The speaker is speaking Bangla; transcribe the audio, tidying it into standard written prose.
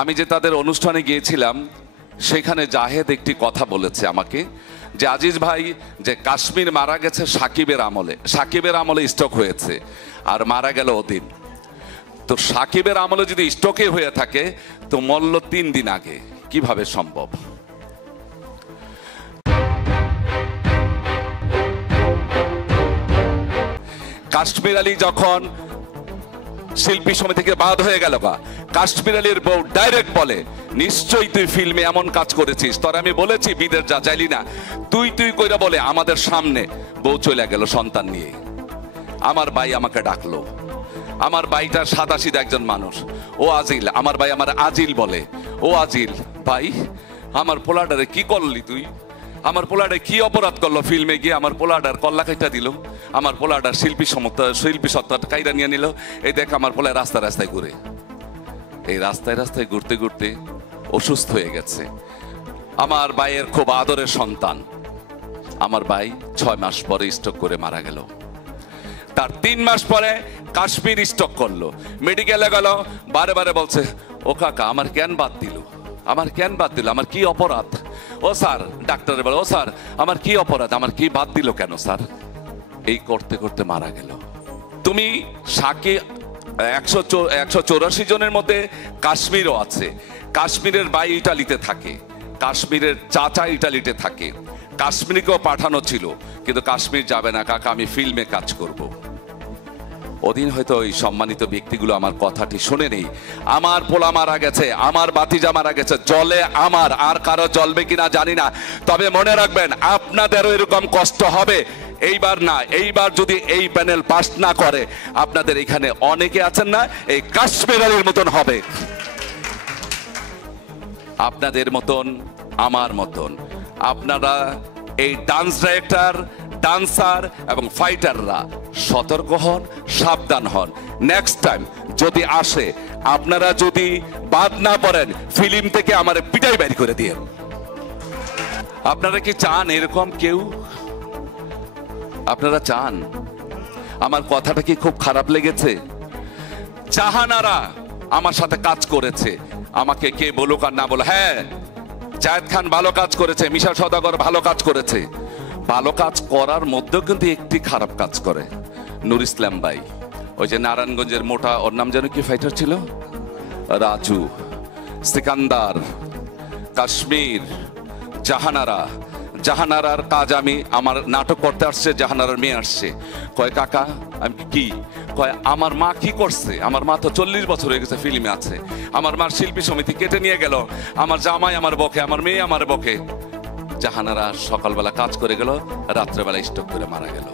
আমি যে তাদের অনুষ্ঠানে গিয়েছিলাম সেখানে জাহেদ একটি কথা বলেছে আমাকে যে আজিজ ভাই যে কাশ্মীর মারা গেছে সাকিবের আমলে স্ট্রোক হয়েছে আর মারা গেল ওদিন। তো সাকিবের আমলে যদি স্ট্রোকে হয়ে থাকে তো মল্ল 3 দিন আগে, কিভাবে সম্ভব? কাশ্মীর আলী যখন শিল্পী সমিতি থেকে বাদ হয়ে গেল, কাশ্মীর আলীর বউ ডাইরেক্ট বলে নিশ্চয়ই তুই ফিল্মে এমন কাজ করেছিস, তোর আমি বলেছি বিদের যা চাইলি না, তুই কইরা বলে আমাদের সামনে বউ চলে গেল সন্তান নিয়ে। আমার ভাই আমাকে ডাকলো, আমার ভাইটা সাদাসিধা একজন মানুষ, ও আজিল, আমার ভাই আমার আজিল বলে, ও আজিল ভাই আমার পোলাডারে কি করলি তুই, আমার পোলাডে কি অপরাধ করলো ফিল্মে গিয়ে, আমার পোলাডার কল্লা কাইটা দিল, আমার পোলাডার শিল্পী সত্তা কাইরা নিয়ে নিল, এই দেখ আমার পোলা রাস্তায় ঘুরে, এই রাস্তায় ঘুরতে ঘুরতে অসুস্থ হয়ে গেছে। আমার ভাইয়ের খুব আদরের সন্তান, আমার ভাই 6 মাস পরে স্ট্রোক করে মারা গেল। তার 3 মাস পরে কাশ্মীর স্ট্রোক করলো, মেডিকেলে গেল, বারে বলছে ও কাকা আমার কেন বাদ দিল, আমার কি অপরাধ? ও স্যার ডাক্তার বলে, ও স্যার আমার কি অপরাধ, আমার কি বাদ দিল কেন স্যার? এই করতে করতে মারা গেল। তুমি সাকিব 184 জনের মধ্যে কাশ্মীরও আছে, কাশ্মীরের ভাই ইটালিতে থাকে, কাশ্মীরের চাচা ইটালিতে থাকে, কাশ্মীরকেও পাঠানো ছিল কিন্তু কাশ্মীর যাবে না, কাকা আমি ফিল্মে কাজ করব। ওদিন হয়তো ওই সম্মানিত ব্যক্তিগুলো আমার কথাটি শুনে নেই, আমার পোলা মারা গেছে, আমার বাতিজা মারা গেছে, জলে আমার, আর কারো জ্বলবে কিনা জানি না, তবে মনে রাখবেন আপনাদেরও এরকম কষ্ট হবে। এইবার না, এইবার যদি এই প্যানেল পাস না করে আপনাদের এখানে অনেকে আছেন না, এই কাশ্মীর আলীর মতন হবে, আপনাদের মতন আমার মতন। আপনারা এই ডান্স ডাইরেক্টর, ডান্সার এবং ফাইটাররা সতর্ক হন, সাবধান হন। নেক্সট টাইম যদি আসে আপনারা যদি বাদ না পড়েন ফিল্ম থেকে আমার পিটাই বের করে দিয়ে। আপনারা কি চান এরকম কেউ? আপনারা চান? আমার কথাটা কি খুব খারাপ লেগেছে? জাহানারা আমার সাথে কাজ করেছে, আমাকে কে বলুক আর না বলো, হ্যাঁ জায়েদ খান ভালো কাজ করেছে, মিশা সওদাগর ভালো কাজ করেছে, ভালো কাজ করার মধ্যেও কিন্তু একটি খারাপ কাজ করে। নূর ইসলাম ভাই, ওই যে নারায়ণগঞ্জের মোটা, ওর নাম যেন কি ফাইটার ছিল, রাজু, সিকান্দার, কাশ্মীর, জাহানারার কাজ আমি, আমার নাটক করতে আসছে, জাহানারার মেয়ে আসছে, কয় কাকা আমি কি, কয় আমার মা কি করছে, আমার মা তো 40 বছর হয়ে গেছে ফিল্মে আছে, আমার মার শিল্পী সমিতি কেটে নিয়ে গেল, আমার জামাই আমার বকে, আমার মেয়ে আমার বকে। জাহানারা সকালবেলা কাজ করে গেল, রাত্রেবেলা স্ট্রোক করে মারা গেল।